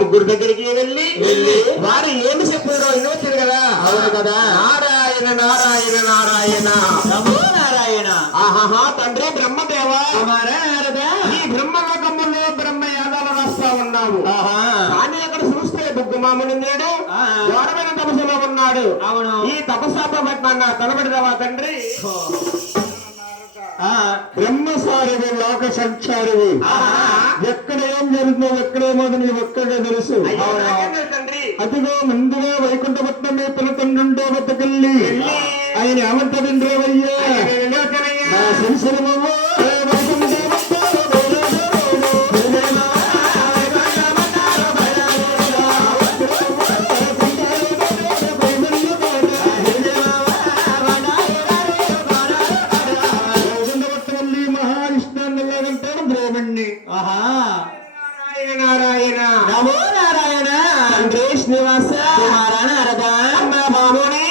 ముగ్గురు దగ్గరికి వెళ్ళి వారు ఏమి చెప్పారో వినొచ్చారు కదా. అవును కదా. నారాయణ నారాయణ నారాయణ నమో నారాయణ. ఆహాహా తండ్రి బ్రహ్మదేవ ఈ బ్రహ్మలోకములో బ్రహ్మ యాదాలు రాస్తా ఉన్నావు. కానీ అక్కడ చూస్తే బుగ్గమాముని నేడు ఘోరమైన తపస్సులో ఉన్నాడు. అవును. ఈ తపస్సాపట్న తలబడిదావా తండ్రి? బ్రహ్మసారివి లోక సంచారివి. ఎక్కడ ఏం జరుగుతుందో ఎక్కడేమో నీవు ఒక్కడే తెలుసు. అదిగో ముందుగా వైకుంఠపట్నం మీ పిల్లతండ్రుంటే వద్దకెళ్ళి ఆయన ఏమంటాడండ్రేవయ్యా శిశురమో నారాయణ నమో నారాయణ తండ్రి శ్రీనివాస కుమార నారద బాబుని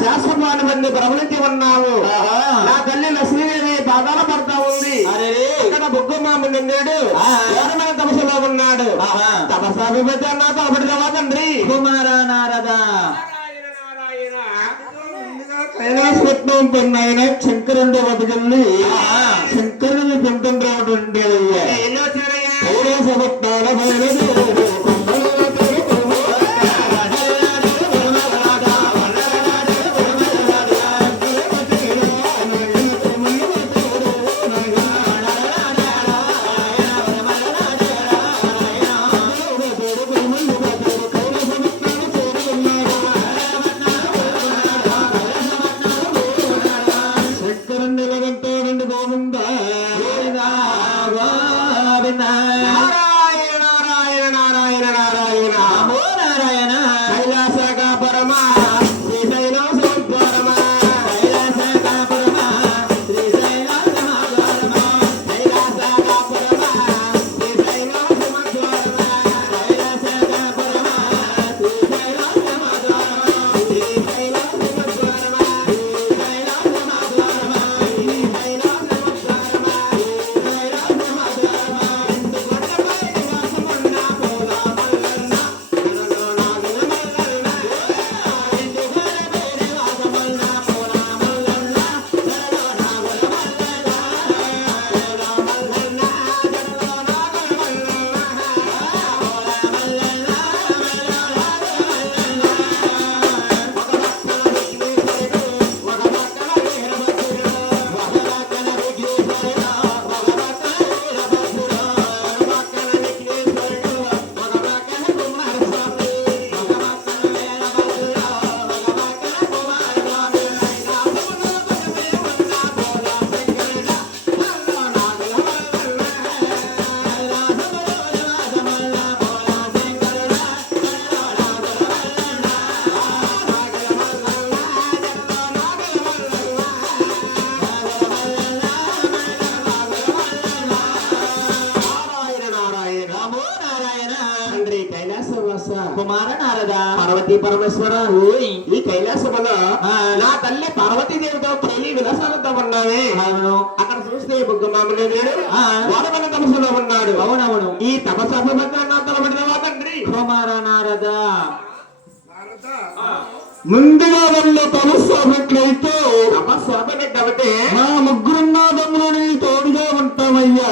శాశ్వతమైన ప్రవృత్తి ఉన్నావు. నా తల్లి లక్ష్మీదేవి పాదాల పడతా ఉంది. అక్కడ బుగ్గమాముని నేడు ఘోరమైన తపస్సులో ఉన్నాడు. తపస్సాభిపతి అన్నా తలబడిదావా తండ్రి? కుమార నారద కైలాసపట్నం పొన్నాయన శంకరుండే బతుకెళ్ళి శంకరుని పెంపం రావడం కైలాసపట్నాల కుమార నారద పార్వతీ పరమేశ్వర ఈ కైలాసములో నా తల్లి పార్వతీ దేవితో పెళ్లి విలాసాలతో ఉన్నావే. అక్కడ చూస్తే బుగ్గమాముని వారమైన తపస్సులో ఉన్నాడు. అవునవును. ఈ తపస్సు తలబడినవా తండ్రి? కుమార నారద ముందుగా వాళ్ళు తపస్సు అన్నట్లయితే తపస్సు కాబట్టి మా ముగ్గురున్నాదమ్ములని తోడుగా ఉంటామయ్యా.